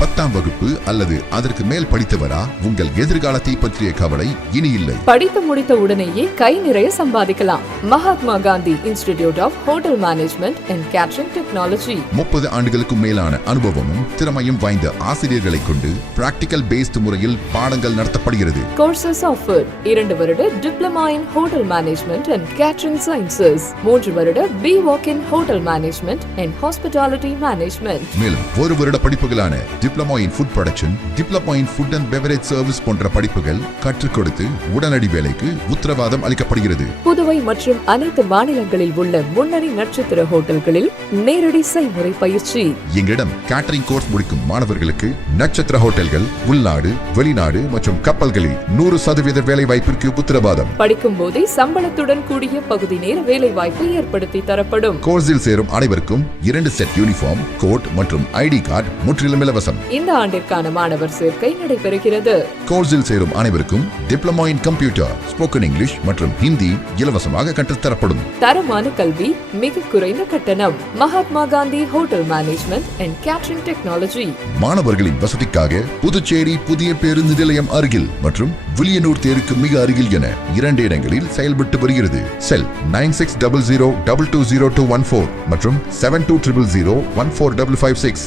10ஆம் வகுப்பு அல்லது அதற்கு மேல் படித்தவரா? உங்கள் எதிர்காலத்தை பற்றிய கவலை இனி இல்லை. படித்து முடித்த உடனேயே கை நிறைய சம்பாதிக்கலாம். Mahatma Gandhi institute of hotel management and catering technology. 30 ஆண்டுகளுக்கும் மேலான அனுபவமும் திறமையும் வாய்ந்த ஆசிரியர்களை கொண்டு பிராக்டிகல் பேஸ்ட் முறையில் பாடங்கள் நடத்தப்படுகிறது. கோர்சஸ் ஆஃபர் 2 வருட diploma in hotel management and catering sciences, 3 வருட B.Voc in hotel management and hospitality management. மேலும் 1 வருட படிப்புகளான diploma in food production, diploma in food and beverage service போன்ற படிப்புகள் கற்றுக் கொடுத்து உடனடி வேலைக்கு உத்தரவாதம் அளிக்கப்படுகிறது. புதுவை மற்றும் அனைத்து மாநிலங்களில் உள்ள முன்னணி நட்சத்திர ஹோட்டல்களில் நேரடி செய்முறை பயிற்சி. எங்களிடம் கேட்டரிங் கோர்ஸ் முடிக்கும் மாணவர்களுக்கு நட்சத்திர ஹோட்டல்கள், உள்நாடு, வெளிநாடு மற்றும் கப்பல்களில் 100% வேலை வாய்ப்பிற்கு உத்தரவாதம். படிக்கும் போதே சம்பளத்துடன் கூடிய பகுதி நேர வேலை வாய்ப்பு ஏற்படுத்தி தரப்படும். கோர்ஸில் சேரும் அனைவருக்கும் 2 செட் யூனிஃபார்ம், கோட் மற்றும் ஐடி கார்டு முற்றிலும் இலவசம். இந்த ஆண்டிற்கான மாணவர் சேர்க்கை நடைபெறுகிறது. கோர்ஸில் சேரும் அனைவருக்கும் diploma in computer, spoken English மற்றும் ஹிந்தி இலவசமாக கற்றுத்தரப்படும். தரமான கல்வி, மிக குறைந்த கட்டணம். Mahatma Gandhi hotel management and catering technology. மாணவர்களின் வசதிக்காக புதுச்சேரி புதிய பேருந்து நிலையம் அருகில் மற்றும் வில்லியனூர் தேருக்கு மிக அருகில் என 2 இடங்களில் செயல்பட்டு வருகிறது. செல் 9600220214 மற்றும் 7200014556.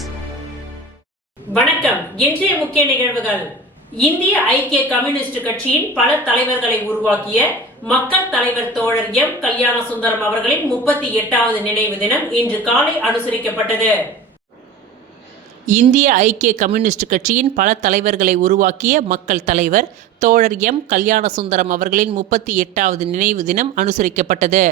வணக்கம். இன்றைய முக்கிய நிகழ்வுகள். இந்திய ஐக்கிய கம்யூனிஸ்ட் கட்சியின் பல தலைவர்களை உருவாக்கிய மக்கள் தலைவர் தோழர் எம். கல்யாண சுந்தரம் அவர்களின் 38வது நினைவு தினம் இன்று காலை அனுசரிக்கப்பட்டது. இந்திய ஐக்கிய கம்யூனிஸ்ட் கட்சியின் பல தலைவர்களை உருவாக்கிய மக்கள் தலைவர் தோழர் எம். கல்யாண சுந்தரம் அவர்களின் 38வது நினைவு தினம் அனுசரிக்கப்பட்டது.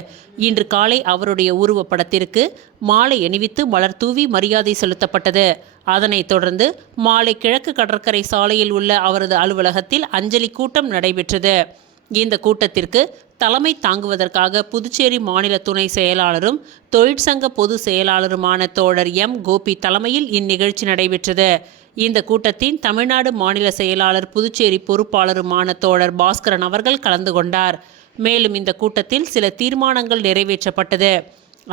இன்று காலை அவருடைய உருவப்படத்திற்கு மாலை அணிவித்து மலர் தூவி மரியாதை செலுத்தப்பட்டது. அதனைத் தொடர்ந்து மாலை கிழக்கு கடற்கரை சாலையில் உள்ள அவரது அலுவலகத்தில் அஞ்சலி கூட்டம் நடைபெற்றது. இந்த கூட்டத்திற்கு தலைமை தாங்குவதற்காக புதுச்சேரி மாநில துணை செயலாளரும் தொழிற்சங்க பொது செயலாளருமான தோழர் எம். கோபி தலைமையில் இந்நிகழ்ச்சி நடைபெற்றது. இந்த கூட்டத்தின் தமிழ்நாடு மாநில செயலாளர் புதுச்சேரி பொறுப்பாளருமான தோழர் பாஸ்கரன் அவர்கள் கலந்து கொண்டார். மேலும் இந்த கூட்டத்தில் சில தீர்மானங்கள் நிறைவேற்றப்பட்டது.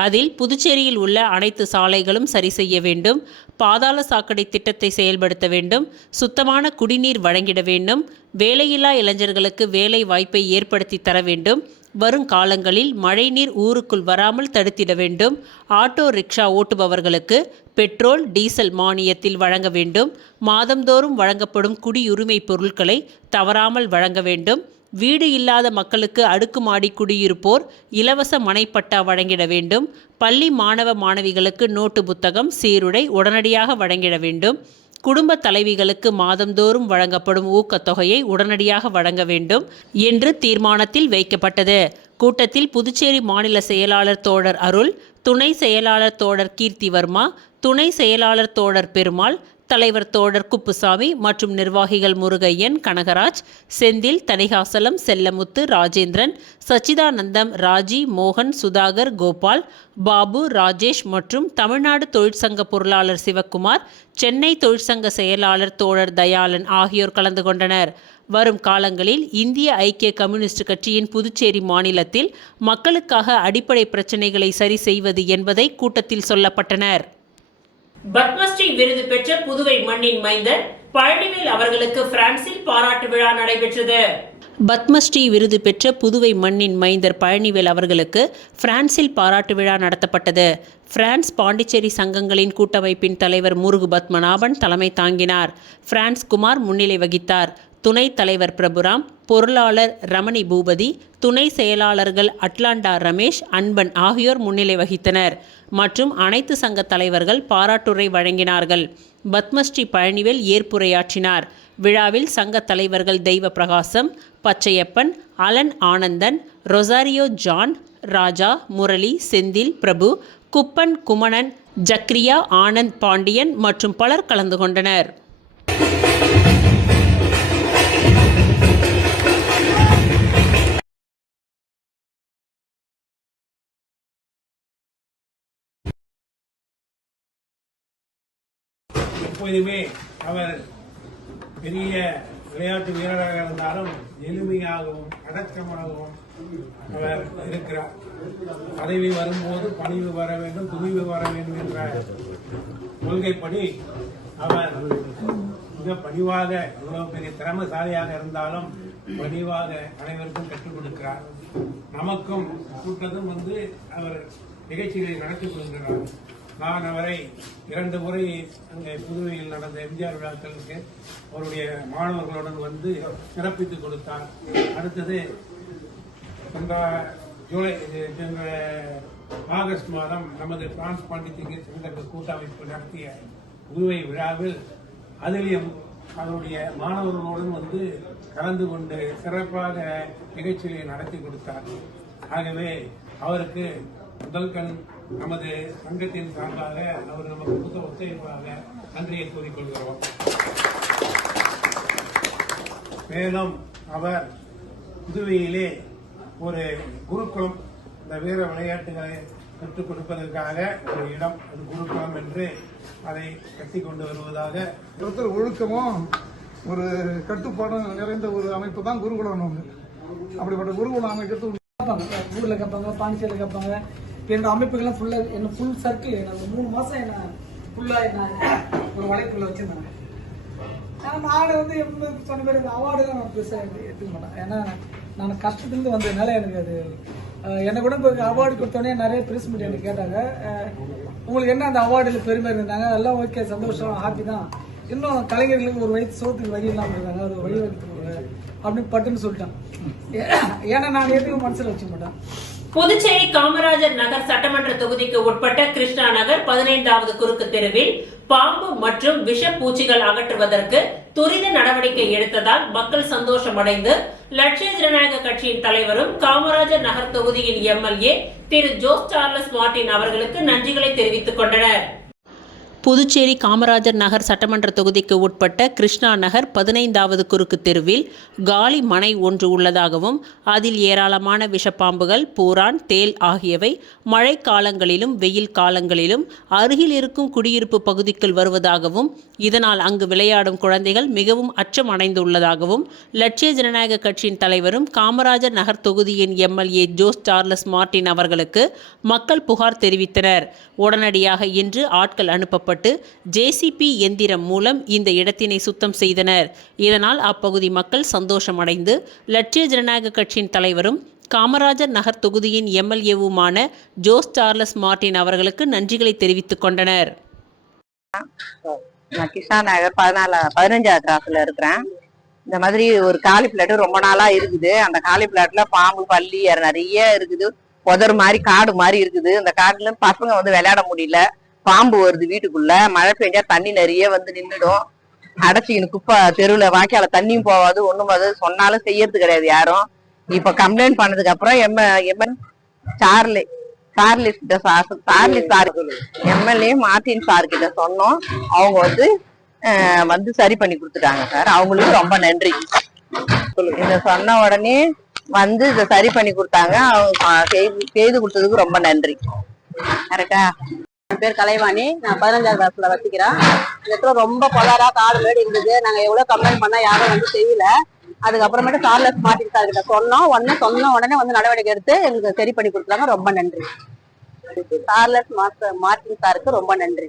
அதில் புதுச்சேரியில் உள்ள அனைத்து சாலைகளும் சரி செய்ய வேண்டும், பாதாள சாக்கடை திட்டத்தை செயல்படுத்த வேண்டும், சுத்தமான குடிநீர் வழங்கிட வேண்டும், வேலையில்லா இளைஞர்களுக்கு வேலை வாய்ப்பை ஏற்படுத்தி தர வேண்டும், வருங்காலங்களில் மழைநீர் ஊருக்குள் வராமல் தடுத்திட வேண்டும், ஆட்டோ ரிக்ஷா ஓட்டுபவர்களுக்கு பெட்ரோல் டீசல் மானியத்தில் வழங்க வேண்டும், மாதந்தோறும் வழங்கப்படும் குடியுரிமை பொருட்களை தவறாமல் வழங்க வேண்டும், வீடு இல்லாத மக்களுக்கு அடுக்குமாடி குடியிருப்போர் இலவச மனைப்பட்டா வழங்கிட வேண்டும், பள்ளி மாணவ மாணவிகளுக்கு நோட்டு புத்தகம் சீருடை உடனடியாக வழங்கிட வேண்டும், குடும்ப தலைவிகளுக்கு மாதந்தோறும் வழங்கப்படும் ஊக்கத்தொகையை உடனடியாக வழங்க வேண்டும் என்று தீர்மானத்தில் வைக்கப்பட்டது. கூட்டத்தில் புதுச்சேரி மாநில செயலாளர் தோழர் அருள், துணை செயலாளர் தோழர் கீர்த்திவர்மா, துணை செயலாளர் தோழர் பெருமாள், தலைவர் தோழர் குப்புசாமி மற்றும் நிர்வாகிகள் முருகையன், கனகராஜ், செந்தில், தணிகாசலம், செல்லமுத்து, ராஜேந்திரன், சச்சிதானந்தம், ராஜி, மோகன், சுதாகர், கோபால், பாபு, ராஜேஷ் மற்றும் தமிழ்நாடு தொழிற்சங்க பொருளாளர் சிவக்குமார், சென்னை தொழிற்சங்க செயலாளர் தோழர் தயாளன் ஆகியோர் கலந்து கொண்டனர். வரும் காலங்களில் இந்திய ஐக்கிய கம்யூனிஸ்ட் கட்சியின் புதுச்சேரி மாநிலத்தில் மக்களுக்காக அடிப்படை பிரச்சினைகளை சரி செய்வது என்பதை கூட்டத்தில் சொல்லப்பட்டனர். பத்மஸ்ரீ விருது பெற்ற புதுவை மண்ணின் மைந்தர் பழனிவேல் அவர்களுக்கு பிரான்சில் பாராட்டு விழா நடைபெற்றது. பத்மஸ்ரீ விருது பெற்ற புதுவை மண்ணின் மைந்தர் பழனிவேல் அவர்களுக்கு பிரான்சில் பாராட்டு விழா நடத்தப்பட்டது. பிரான்ஸ் பாண்டிச்சேரி சங்கங்களின் கூட்டமைப்பின் தலைவர் முருகு பத்மநாபன் தலைமை தாங்கினார். பிரான்ஸ் குமார் முன்னிலை வகித்தார். துணைத் தலைவர் பிரபுராம், பொருளாளர் ரமணி பூபதி, துணை செயலாளர்கள் அட்லாண்டா ரமேஷ், அன்பன் ஆகியோர் முன்னிலை வகித்தனர் மற்றும் அனைத்து சங்க தலைவர்கள் பாராட்டுரை வழங்கினார்கள். பத்மஸ்ரீ பழனிவேல் ஏற்புரையாற்றினார். விழாவில் சங்க தலைவர்கள் Deiva Prakasam, Pachaiyappan, Alan Anandan, Rosario John, Raja, Murali, Senthil, Prabhu, Kuppan, Kumanan, Zakriya, Anand Pandian மற்றும் பலர் கலந்து கொண்டனர். எப்போதுமே அவர் பெரிய விளையாட்டு வீரராக இருந்தாலும் எளிமையாகவும் அடக்கமாகவும் அவர் இருக்கிறார். பதவி வரும்போது பணிவு வர வேண்டும், துணிவு வர வேண்டும் என்ற கொள்கைப்படி அவர் மிக பணிவாக, இவ்வளவு பெரிய திறமைசாலியாக இருந்தாலும் பணிவாக அனைவருக்கும் கற்றுக் கொடுக்கிறார். நமக்கும் கூட்டதும் அவர் நிகழ்ச்சிகளை நடத்தி கொள்கிறார். நான் அவரை 2 முறை அங்கே புதுவையில் நடந்த எம்ஜிஆர் விழாக்களுக்கு அவருடைய மாணவர்களுடன் சிறப்பித்துக் கொடுத்தார். அடுத்தது சென்ற ஆகஸ்ட் மாதம் நமது பிரான்ஸ் பாண்டித்திய சங்க கூட்டமைப்பு நடத்திய புதுவை விழாவில் அதிலும் அவருடைய மாணவர்களுடன் கலந்து கொண்டு சிறப்பாக நிகழ்ச்சிகளை நடத்தி கொடுத்தார். ஆகவே அவருக்கு முதல் கண் நமது சங்கத்தின் சார்பாக அவர் நமக்கு கொடுத்த ஒத்துழைப்பாக நன்றியை கூறிக்கொள்கிறோம். மேலும் அவர் புதுவையிலே ஒரு குருகுலம், இந்த வீர விளையாட்டுகளை கற்றுக் கொடுப்பதற்காக ஒரு இடம், அது குருகுலம் என்று அதை கட்டி கொண்டு வருவதாக. ஒழுக்கமும் ஒரு கட்டுப்பாடும் நிறைந்த ஒரு அமைப்பு தான் குருகுலம். அப்படிப்பட்ட குருகுலம் அமைக்கிறது ஊர்ல கேட்பாங்க, பாண்டிச்சேரியில் கேட்பாங்க. என்னோட அமைப்புகள்லாம் ஃபுல் சர்க்கிள் எனக்கு 3 மாசம் என்ன ஃபுல்லா என்ன ஒரு வலைக்குள்ள வச்சிருந்தாங்க. நான் எப்படி சொன்ன மாதிரி இந்த அவார்டுலாம் நான் பெருசாக எடுத்துக்க மாட்டேன். ஏன்னா நான் கஷ்டத்துலேருந்து வந்ததுனால எனக்கு அது என்னை கூட இப்போ அவார்டு கொடுத்தோடனே நிறைய பிரஸ் மீடியா எனக்கு கேட்டாங்க, உங்களுக்கு என்ன அந்த அவார்டில் பெருமை இருந்தாங்க. எல்லாம் ஓகே, சந்தோஷம், ஹாப்பி தான். இன்னும் கலைஞர்களுக்கு ஒரு வயிற்று சோத்துக்கு வழி இல்லாமல் இருக்காங்க, அது வழி வகுத்து அப்படின்னு பட்டுன்னு சொல்லிட்டேன். ஏன்னா நான் எதுவும் மனசில் வச்சுக்க மாட்டேன். புதுச்சேரி காமராஜர் நகர் சட்டமன்ற தொகுதிக்கு உட்பட்ட கிருஷ்ணா நகர் 15வது குறுக்கு தெருவில் பாம்பு மற்றும் விஷ பூச்சிகள் அகற்றுவதற்கு துரித நடவடிக்கை எடுத்ததால் மக்கள் சந்தோஷமடைந்து லட்சிய ஜனநாயக கட்சியின் தலைவரும் காமராஜர் நகர் தொகுதியின் எம்எல்ஏ திரு ஜோஸ் சார்லஸ் மார்டின் அவர்களுக்கு நன்றிகளை தெரிவித்துக் கொண்டனர். புதுச்சேரி காமராஜர் நகர் சட்டமன்ற தொகுதிக்கு உட்பட்ட கிருஷ்ணா நகர் 15வது குறுக்கு தெருவில் காலி மனை ஒன்று உள்ளதாகவும் அதில் ஏராளமான விஷப்பாம்புகள், பூரான், தேல் ஆகியவை மழை காலங்களிலும் வெயில் காலங்களிலும் அருகில் இருக்கும் குடியிருப்பு பகுதிக்குள் வருவதாகவும் இதனால் அங்கு விளையாடும் குழந்தைகள் மிகவும் அச்சம் அடைந்துள்ளதாகவும் லட்சிய ஜனநாயக கட்சியின் தலைவரும் காமராஜர் நகர் தொகுதியின் எம்எல்ஏ ஜோஸ் சார்லஸ் மார்டின் அவர்களுக்கு மக்கள் புகார் தெரிவித்தனர். உடனடியாக இன்று ஆட்கள் அனுப்பப்பட்டு ஜேசிபி எந்திரம் மூலம் இந்த இடத்தினை சுத்தம் செய்தனர். இதனால் அப்பகுதி மக்கள் சந்தோஷமடைந்து லட்சிய ஜனநாயக கட்சியின் தலைவரும் காமராஜர் நகர் தொகுதியின் எம்எல்ஏவுமான ஜோஸ் சார்லஸ் மார்டின் அவர்களுக்கு நன்றிகளை தெரிவித்துக் கொண்டனர். நான் கிருஷ்ணா நகர் 15வது கிராஸ்ல இருக்கிறேன். இந்த மாதிரி ஒரு காலி பிளாட் ரொம்ப நாளா இருக்குது. அந்த காலி பிளாட்ல பாம்பு, பல்லி நிறைய இருக்குது. புதர் மாதிரி காடு மாதிரி இருக்குது. அந்த காட்டுல பசங்க விளையாட முடியல. பாம்பு வருது வீட்டுக்குள்ள. மழை பெஞ்சா தண்ணி நிறைய நின்றுடும். அடைச்சிக்கணும் குப்பை தெருவுல, வாய்க்கால தண்ணியும் போவாது, ஒண்ணும் போது. சொன்னாலும் செய்யறது கிடையாது யாரும். இப்ப கம்ப்ளைண்ட் பண்ணதுக்கு அப்புறம் Charlize sir MLA Martin sir கிட்ட சொன்னோம். அவங்க சரி பண்ணி கொடுத்துட்டாங்க சார். அவங்களுக்கு ரொம்ப நன்றி. இத சொன்ன உடனே இதை சரி பண்ணி கொடுத்தாங்க. அவங்க செய்து கொடுத்ததுக்கு ரொம்ப நன்றி. கரெக்டா? என் பேர் கலைவாணி. நான் 15வது கிளாஸ்ல வசிக்கிறேன். இந்த இடத்துல ரொம்ப பொலாரா காடு மேடு இருந்தது. நாங்க எவ்வளவு கம்ப்ளைண்ட் பண்ணா யாரும் செய்யல. அதுக்கப்புறமேட்டு சார்லஸ் மார்டின் சார் கிட்ட சொன்ன உடனே நடவடிக்கை எடுத்து எங்களுக்கு சரி பண்ணி கொடுத்தாங்க. ரொம்ப நன்றி. சார்லஸ் மார்டின் சாருக்கு ரொம்ப நன்றி.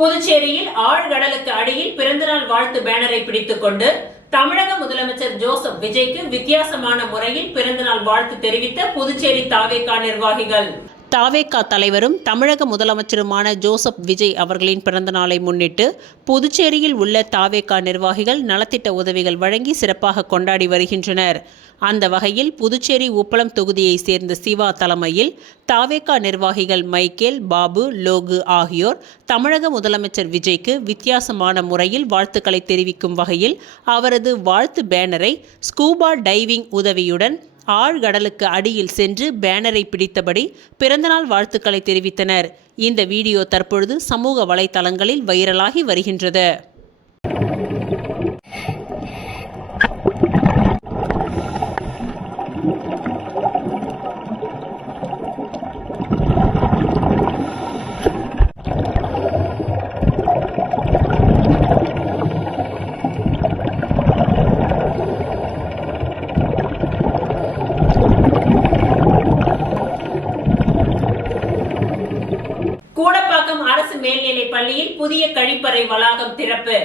புதுச்சேரியில் ஆழ்கடலுக்கு அடியில் பிறந்தநாள் வாழ்த்து பேனரை பிடித்துக் கொண்டு தமிழக முதலமைச்சர் ஜோசப் விஜய்க்கு வித்தியாசமான முறையில் பிறந்தநாள் வாழ்த்து தெரிவித்த புதுச்சேரி தாவேகா நிர்வாகிகள். தாவேகா தலைவரும் தமிழக முதலமைச்சருமான ஜோசப் விஜய் அவர்களின் பிறந்த நாளை முன்னிட்டு புதுச்சேரியில் உள்ள தாவேகா நிர்வாகிகள் நலத்திட்ட உதவிகள் வழங்கி சிறப்பாக கொண்டாடி வருகின்றனர். அந்த வகையில் புதுச்சேரி உப்பளம் தொகுதியை சேர்ந்த சிவா தலைமையில் தாவேகா நிர்வாகிகள் மைக்கேல், பாபு, லோகு ஆகியோர் தமிழக முதலமைச்சர் விஜய்க்கு வித்தியாசமான முறையில் வாழ்த்துக்களை தெரிவிக்கும் வகையில் அவரது வாழ்த்து பேனரை ஸ்கூபா டைவிங் உதவியுடன் ஆழ்கடலுக்கு அடியில் சென்று பேனரை பிடித்தபடி பிறந்தநாள் வாழ்த்துக்களை தெரிவித்தனர். இந்த வீடியோ தற்பொழுது சமூக வலைதளங்களில் வைரலாகி வருகின்றது. கூடப்பாக்கம் அரசு மேல்நிலைப் பள்ளியில் புதிய கழிப்பறை வளாகம் திறப்பு.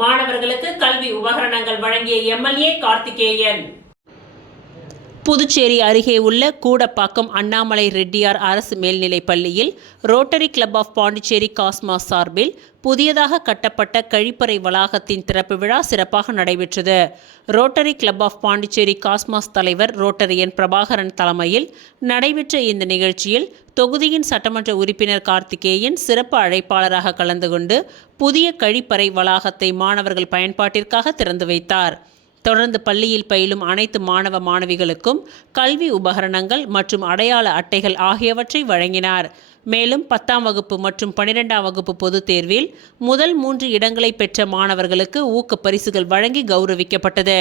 மாணவர்களுக்கு கல்வி உபகரணங்கள் வழங்கிய எம்எல்ஏ கார்த்திகேயன். புதுச்சேரி அருகே உள்ள கூடப்பாக்கம் அண்ணாமலை ரெட்டியார் அரசு மேல்நிலைப் பள்ளியில் Rotary Club of Pondicherry Cosmos சார்பில் புதியதாக கட்டப்பட்ட கழிப்பறை வளாகத்தின் திறப்பு விழா சிறப்பாக நடைபெற்றது. Rotary Club of Pondicherry Cosmos தலைவர் ரோட்டரியன் பிரபாகரன் தலைமையில் நடைபெற்ற இந்த நிகழ்ச்சியில் தொகுதியின் சட்டமன்ற உறுப்பினர் கார்த்திகேயன் சிறப்பு அழைப்பாளராக கலந்து கொண்டு புதிய கழிப்பறை வளாகத்தை மாணவர்கள் பயன்பாட்டிற்காக திறந்து வைத்தார். தொடர்ந்து பள்ளியில் பயிலும் அனைத்து மாணவ மாணவிகளுக்கும் கல்வி உபகரணங்கள் மற்றும் அடையாள அட்டைகள் ஆகியவற்றை வழங்கினார். மேலும் 10ஆம் வகுப்பு மற்றும் 12ஆம் வகுப்பு பொதுத் தேர்வில் முதல் 3 இடங்களை பெற்ற மாணவர்களுக்கு ஊக்க பரிசுகள் வழங்கி கௌரவிக்கப்பட்டது.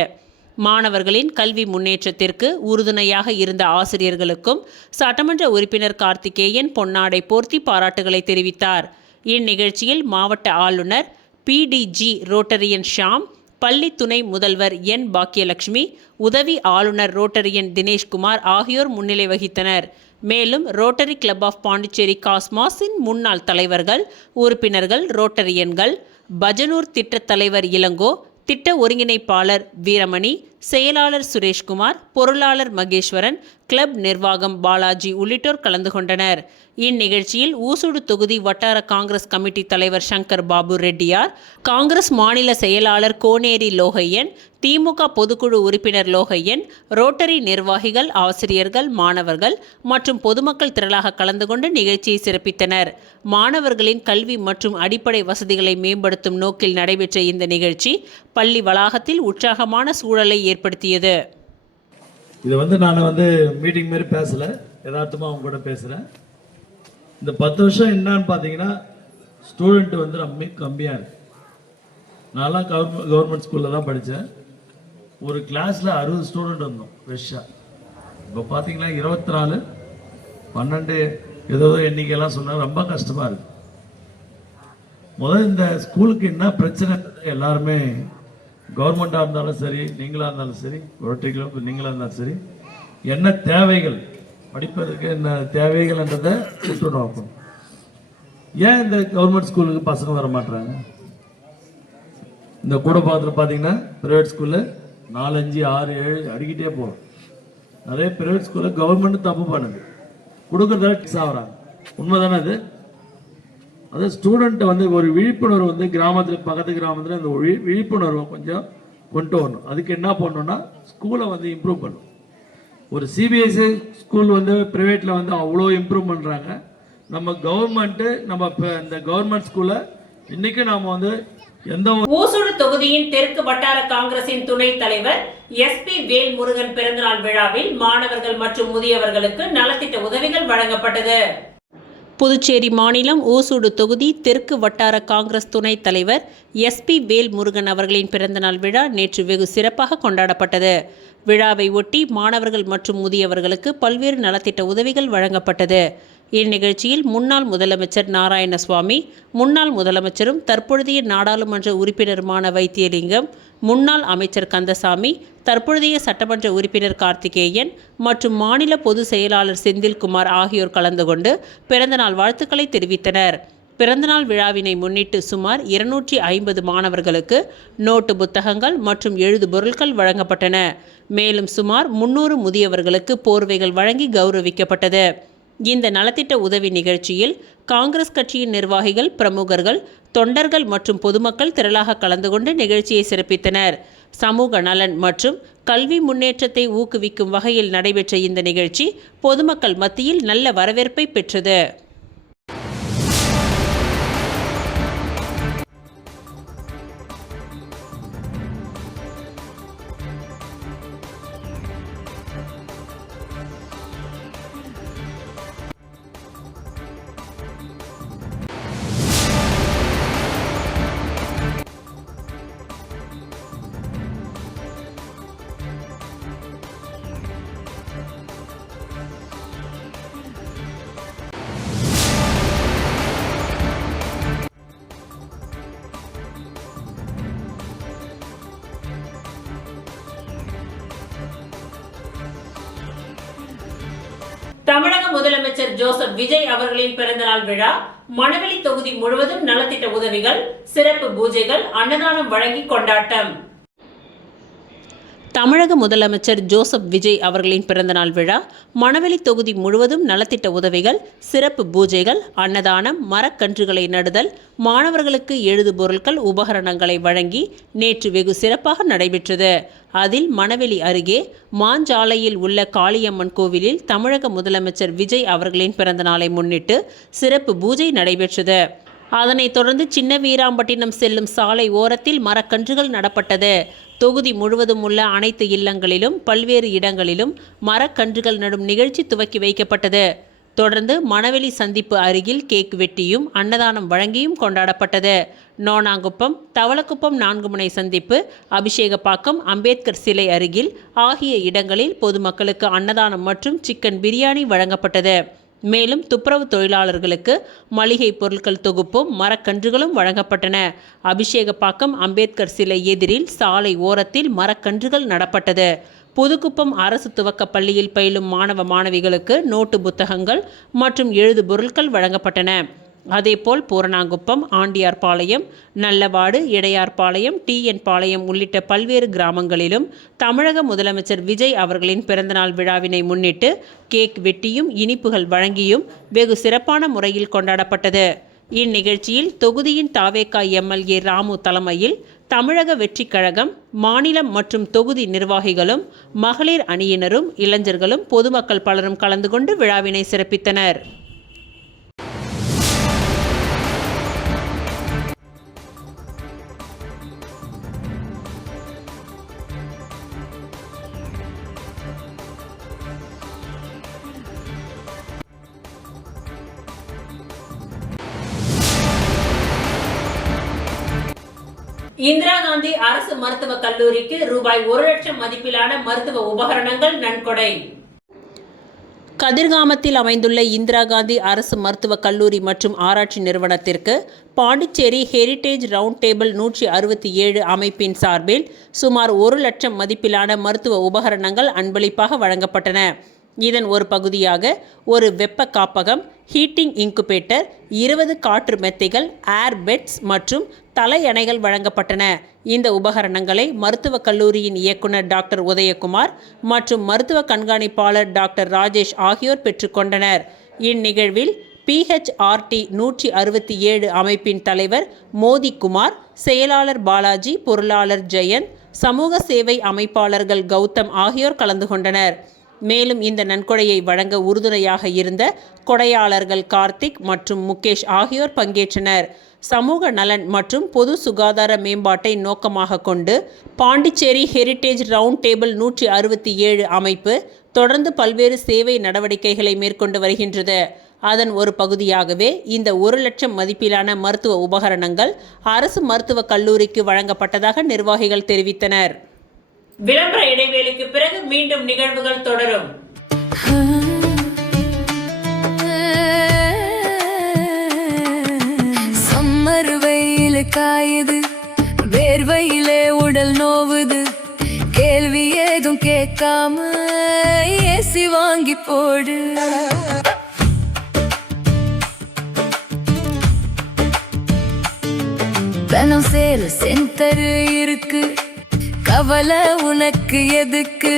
மாணவர்களின் கல்வி முன்னேற்றத்திற்கு உறுதுணையாக இருந்த ஆசிரியர்களுக்கும் சட்டமன்ற உறுப்பினர் கார்த்திகேயன் பொன்னாடை போர்த்தி பாராட்டுகளை தெரிவித்தார். இந்நிகழ்ச்சியில் மாவட்ட ஆளுநர் PDG ரோட்டரியன் ஷாம், பள்ளி துணை முதல்வர் என் பாக்கியலட்சுமி, உதவி ஆளுநர் ரோட்டரியன் தினேஷ்குமார் ஆகியோர் முன்னிலை வகித்தனர். மேலும் ரோட்டரி கிளப் ஆஃப் பாண்டிச்சேரி காஸ்மாஸின் முன்னாள் தலைவர்கள், உறுப்பினர்கள், ரோட்டரியன்கள், பஜனூர் திட்ட தலைவர் இளங்கோ, திட்ட ஒருங்கிணைப்பாளர் வீரமணி, செயலாளர் சுரேஷ்குமார், பொருளாளர் மகேஸ்வரன், கிளப் நிர்வாகம் பாலாஜி உள்ளிட்டோர் கலந்து கொண்டனர். இந்நிகழ்ச்சியில் ஊசுடு தொகுதி வட்டார காங்கிரஸ் கமிட்டி தலைவர் சங்கர் பாபு ரெட்டியார், காங்கிரஸ் மாநில செயலாளர் கோனேரி லோகையன், திமுக பொதுக்குழு உறுப்பினர் லோகையன், ரோட்டரி நிர்வாகிகள், ஆசிரியர்கள், மாணவர்கள் மற்றும் பொதுமக்கள் திரளாக கலந்து கொண்டு நிகழ்ச்சியை சிறப்பித்தனர். மாணவர்களின் கல்வி மற்றும் அடிப்படை வசதிகளை மேம்படுத்தும் நோக்கில் நடைபெற்ற இந்த நிகழ்ச்சி பள்ளி வளாகத்தில் உற்சாகமான சூழலை ஏற்படுத்தியது. இது நான் மீட்டிங் மாதிரி பேசல, யதார்த்தமாக அவங்க கூட பேசுகிறேன். இந்த 10 வருஷம் என்னன்னு பார்த்தீங்கன்னா ஸ்டூடெண்ட் ரொம்ப கம்மியாக இருக்கு. நான்லாம் கவர்மெண்ட் ஸ்கூலில் தான் படித்தேன். ஒரு கிளாஸில் 60 ஸ்டூடெண்ட் இருந்தோம் ஃப்ரெஷ்ஷாக. இப்போ பார்த்தீங்கன்னா 24, 12 ஏதோ எண்ணிக்கையெல்லாம் சொன்னால் ரொம்ப கஷ்டமாக இருக்கு. முதல்ல இந்த ஸ்கூலுக்கு என்ன பிரச்சனை எல்லாருமே கவர்மெண்ட்டாக இருந்தாலும் சரி, நீங்களாக இருந்தாலும் சரி, ரோட்டரிகளும் நீங்களாக இருந்தாலும் சரி, என்ன தேவைகள் படிப்பதற்கு என்ன தேவைகள்ன்றதை விட்டு நோக்கணும். ஏன் இந்த கவர்மெண்ட் ஸ்கூலுக்கு பசங்க வர மாட்டாங்க? இந்த கூடப்பாக்கத்தில் பார்த்தீங்கன்னா ப்ரைவேட் ஸ்கூலில் 4, 5, 6, 7 அடிக்கிட்டே போகிறோம். நிறைய ப்ரைவேட் ஸ்கூலில் கவர்மெண்ட் தப்பு பண்ணுது, கொடுக்குறதால டிக்ஸ் ஆகிறாங்க. உண்மைதானே அது? அது ஸ்டூடெண்ட்டை ஒரு விழிப்புணர்வு கிராமத்தில், பக்கத்து கிராமத்தில் இந்த விழிப்புணர்வை கொஞ்சம் கொண்டு வரணும். அதுக்கு என்ன பண்ணணும்னா ஸ்கூலை இம்ப்ரூவ் பண்ணணும். ஒரு சிபிஎஸ்சி ஸ்கூல் ப்ரைவேட்டில் அவ்வளோ இம்ப்ரூவ் பண்ணுறாங்க. நம்ம கவர்மெண்ட்டு இந்த கவர்மெண்ட் ஸ்கூலை இன்னைக்கு நாம் எந்த ஊசுடு தொகுதியின் தெற்கு வட்டார காங்கிரசின் துணைத் தலைவர் SP வேல்முருகன் பிறந்தநாள் விழாவில் மாணவர்கள் மற்றும் முதியவர்களுக்கு நலத்திட்ட உதவிகள் வழங்கப்பட்டது. புதுச்சேரி மாநிலம் ஊசுடு தொகுதி தெற்கு வட்டார காங்கிரஸ் துணைத் தலைவர் SP வேல்முருகன் அவர்களின் பிறந்தநாள் விழா நேற்று வெகு சிறப்பாக கொண்டாடப்பட்டது. விழாவை ஒட்டி மாணவர்கள் மற்றும் முதியவர்களுக்கு பல்வேறு நலத்திட்ட உதவிகள் வழங்கப்பட்டது. இந்நிகழ்ச்சியில் முன்னாள் முதலமைச்சர் நாராயணசுவாமி, முன்னாள் முதலமைச்சரும் தற்பொழுதைய நாடாளுமன்ற உறுப்பினருமான வைத்தியலிங்கம், முன்னாள் அமைச்சர் கந்தசாமி, தற்பொழுதைய சட்டமன்ற உறுப்பினர் கார்த்திகேயன் மற்றும் மாநில பொதுச் செயலாளர் செந்தில்குமார் ஆகியோர் கலந்து கொண்டு பிறந்தநாள் வாழ்த்துக்களை தெரிவித்தனர். பிறந்தநாள் விழாவினை முன்னிட்டு சுமார் 250 மாணவர்களுக்கு நோட்டு புத்தகங்கள் மற்றும் எழுது பொருட்கள் வழங்கப்பட்டன. மேலும் சுமார் 300 முதியவர்களுக்கு போர்வைகள் வழங்கி கௌரவிக்கப்பட்டது. இந்த நலத்திட்ட உதவி நிகழ்ச்சியில் காங்கிரஸ் கட்சியின் நிர்வாகிகள், பிரமுகர்கள், தொண்டர்கள் மற்றும் பொதுமக்கள் திரளாக கலந்து கொண்டு நிகழ்ச்சியை சிறப்பித்தனர். சமூக நலன் மற்றும் கல்வி முன்னேற்றத்தை ஊக்குவிக்கும் வகையில் நடைபெற்ற இந்த நிகழ்ச்சி பொதுமக்கள் மத்தியில் நல்ல வரவேற்பை பெற்றது. தமிழக முதலமைச்சர் ஜோசப் விஜய் அவர்களின் பிறந்தநாள் விழா மணவெளி தொகுதி முழுவதும் நலத்திட்ட உதவிகள், சிறப்பு பூஜைகள், அன்னதானம் வழங்கி கொண்டாட்டம். தமிழக முதலமைச்சர் ஜோசப் விஜய் அவர்களின் பிறந்தநாள் விழா மணவெளி தொகுதி முழுவதும் நலத்திட்ட உதவிகள், சிறப்பு பூஜைகள், அன்னதானம், மரக்கன்றுகளை நடுதல், மாணவர்களுக்கு எழுதுபொருட்கள், உபகரணங்களை வழங்கி நேற்று வெகு சிறப்பாக நடைபெற்றது. அதில் மணவெளி அருகே மாஞ்சாலையில் உள்ள காளியம்மன் கோவிலில் தமிழக முதலமைச்சர் விஜய் அவர்களின் பிறந்தநாளை முன்னிட்டு சிறப்பு பூஜை நடைபெற்றது. அதனைத் தொடர்ந்து சின்ன வீராம்பட்டினம் செல்லும் சாலை ஓரத்தில் மரக்கன்றுகள் நடப்பட்டது. தொகுதி முழுவதும் உள்ள அனைத்து இல்லங்களிலும் பல்வேறு இடங்களிலும் மரக்கன்றுகள் நடும் நிகழ்ச்சி துவக்கி வைக்கப்பட்டது. தொடர்ந்து மணவெளி சந்திப்பு அருகில் கேக் வெட்டியும் அன்னதானம் வழங்கியும் கொண்டாடப்பட்டது. நோனாங்குப்பம், தவளக்குப்பம் 4 முனை சந்திப்பு, அபிஷேகப்பாக்கம், அம்பேத்கர் சிலை அருகில் ஆகிய இடங்களில் பொதுமக்களுக்கு அன்னதானம் மற்றும் சிக்கன் பிரியாணி வழங்கப்பட்டது. மேலும் துப்புரவு தொழிலாளர்களுக்கு மளிகை பொருட்கள் தொகுப்பும் மரக்கன்றுகளும் வழங்கப்பட்டன. அபிஷேகப்பாக்கம் அம்பேத்கர் சிலை எதிரில் சாலை ஓரத்தில் மரக்கன்றுகள் நடப்பட்டது. புதுக்குப்பம் அரசு துவக்க பள்ளியில் பயிலும் மாணவ மாணவிகளுக்கு நோட்டு புத்தகங்கள் மற்றும் எழுது பொருட்கள் வழங்கப்பட்டன. அதேபோல் பூரணாங்குப்பம், ஆண்டியார்பாளையம், நல்லவாடு, இடையார்பாளையம், TN பாளையம் உள்ளிட்ட பல்வேறு கிராமங்களிலும் தமிழக முதலமைச்சர் விஜய் அவர்களின் பிறந்தநாள் விழாவினை முன்னிட்டு கேக் வெட்டியும் இனிப்புகள் வழங்கியும் வெகு சிறப்பான முறையில் கொண்டாடப்பட்டது. இந்நிகழ்ச்சியில் தொகுதியின் தாவேகா MLA ராமு தலைமையில் தமிழக வெற்றி கழகம், மாநிலம் மற்றும் தொகுதி நிர்வாகிகளும், மகளிர் அணியினரும், இளைஞர்களும், பொதுமக்கள் பலரும் கலந்து கொண்டு விழாவினை சிறப்பித்தனர். இந்திரா காந்தி அரசு மருத்துவக் கல்லூரிக்கு ரூபாய் 1 லட்சம் மதிப்பிலான மருத்துவ உபகரணங்கள் நன்கொடை. கதிர்காமத்தில் அமைந்துள்ள இந்திரா காந்தி அரசு மருத்துவக் கல்லூரி மற்றும் ஆராய்ச்சி நிறுவனத்திற்கு பாண்டிச்சேரி ஹெரிடேஜ் ரவுண்ட் டேபிள் 167 அமைப்பின் சார்பில் சுமார் 1 லட்சம் மதிப்பிலான மருத்துவ உபகரணங்கள் அன்பளிப்பாக வழங்கப்பட்டன. இதன் ஒரு பகுதியாக ஒரு வெப்ப காப்பகம், ஹீட்டிங் இன்குபேட்டர், 20 காற்று மெத்தைகள், ஏர் பெட்ஸ் மற்றும் தலையணைகள் வழங்கப்பட்டன. இந்த உபகரணங்களை மருத்துவக் கல்லூரியின் இயக்குனர் டாக்டர் உதயகுமார் மற்றும் மருத்துவ கண்காணிப்பாளர் டாக்டர் ராஜேஷ் ஆகியோர் பெற்றுக்கொண்டனர். இந்நிகழ்வில் PHRT 167 அமைப்பின் தலைவர் மோதிகுமார், செயலாளர் பாலாஜி, பொருளாளர் ஜெயந்த், சமூக சேவை அமைப்பாளர்கள் கௌதம் ஆகியோர் கலந்து கொண்டனர். மேலும் இந்த நன்கொடையை வழங்க உறுதுணையாக இருந்த கொடையாளர்கள் கார்த்திக் மற்றும் முகேஷ் ஆகியோர் பங்கேற்றனர். சமூக நலன் மற்றும் பொது சுகாதார மேம்பாட்டை நோக்கமாக கொண்டு பாண்டிச்சேரி ஹெரிடேஜ் ரவுண்ட் டேபிள் 167 அமைப்பு தொடர்ந்து பல்வேறு சேவை நடவடிக்கைகளை மேற்கொண்டு வருகின்றது. அதன் ஒரு பகுதியாகவே இந்த 1 லட்சம் மதிப்பிலான மருத்துவ உபகரணங்கள் அரசு மருத்துவக் கல்லூரிக்கு வழங்கப்பட்டதாக நிர்வாகிகள் தெரிவித்தனர். விளம்பர இடைவேளைக்கு பிறகு மீண்டும் நிகழ்வுகள் தொடரும். சம்மர் வெயில் காயுது, வேர்வையிலே உடல் நோவுது, கேள்வி ஏதும் கேட்காம ஏசி வாங்கி போடு. தனம் சேல் சென்டர் இருக்கு, கவலை உனக்கு எதுக்கு?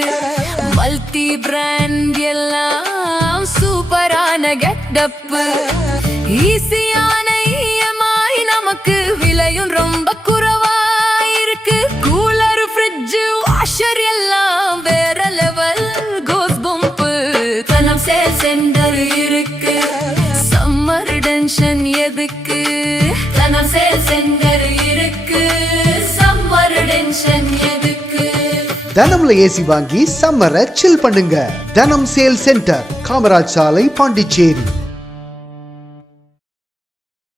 மல்டி பிராண்ட் எல்லாம் சூப்பரான கெட்டப்பு, ஈஸியான EMI, நமக்கு விலையும் ரொம்ப குறைவா இருக்கு. கூலர், ஃப்ரிட்ஜ், வாஷர் எல்லாம் வேற லெவல் கோஸ் பம்பு. தனம் சேல் சென்டர் இருக்கு, சம்மர் டென்ஷன் எதுக்கு? தனம் சேல் சென்டர் இருக்கு, சம்மர் டென்ஷன் எதுக்கு? தனம்ல ஏசி வாங்கி சம்மரை சில் பண்ணுங்க. தனம் சேல் சென்டர், காமராஜ் சாலை, பாண்டிச்சேரி.